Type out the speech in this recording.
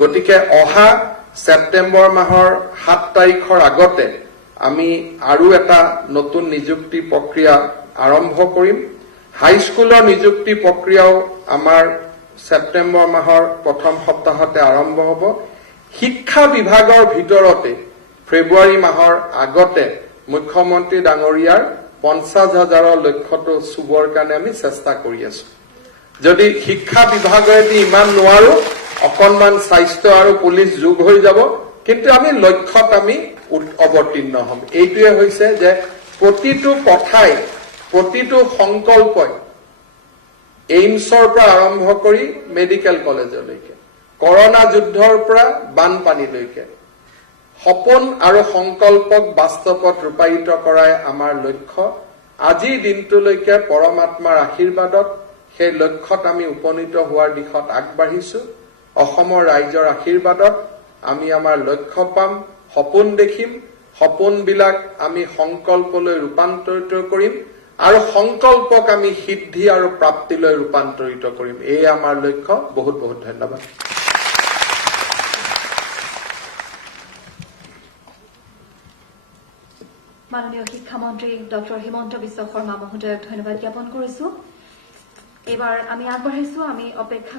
গতিকে অহা সেপ্টেম্বৰ মাহৰ 7 তাৰিখৰ আগতে আমি আৰু এটা নতুন নিযুক্তি প্ৰক্ৰিয়া আৰম্ভ কৰিম। হাইস্কুলৰ নিযুক্তি প্ৰক্ৰিয়াও আমাৰ সেপ্টেম্বৰ মাহৰ প্ৰথম সপ্তাহতে আৰম্ভ হ'ব। শিক্ষা বিভাগৰ ভিতৰতে ফেব্ৰুৱাৰী মাহৰ আগতে মুখ্যমন্ত্ৰী ডাঙৰীয়াৰ 50,000 লক্ষ্যটো চুবৰ কাৰণে আমি চেষ্টা কৰি আছো। যদি শিক্ষা বিভাগেদি ইমান নোৱাৰো অকণমান স্বাস্থ্য আৰু পুলিচ যোগ হৈ যাব, কিন্তু আমি লক্ষ্যত আমি অৱতীৰ্ণ হ'ম। এইটোৱে হৈছে যে প্ৰতিটো কথাই প্ৰতিটো সংকল্পই এইমছৰ পৰা আৰম্ভ কৰি মেডিকেল কলেজলৈকে, কৰোনা যুদ্ধৰ পৰা বানপানীলৈকে সপোন আৰু সংকল্পক বাস্তৱত ৰূপায়িত কৰাই আমাৰ লক্ষ্য। আজিৰ দিনটোলৈকে পৰমাত্মাৰ আশীৰ্বাদত সেই লক্ষ্যত আমি উপনীত হোৱাৰ দিশত আগবাঢ়িছো। অসমৰ ৰাইজৰ আশীৰ্বাদত আমি আমাৰ লক্ষ্য পাম, সপোন দেখিম, সপোনবিলাক আমি সংকল্পলৈ ৰূপান্তৰিত কৰিম আৰু সংকল্পক আমি সিদ্ধি আৰু প্ৰাপ্তিলৈ ৰূপান্তৰিত কৰিম। এই আমাৰ লক্ষ্য। বহুত বহুত ধন্যবাদ। মাননীয় শিক্ষামন্ত্ৰী ডক্টৰ হিমন্ত বিশ্ব শৰ্মা মহোদয়ক ধন্যবাদ জ্ঞাপন কৰিছো। এইবাৰ আমি আগবাঢ়িছো, আমি অপেক্ষা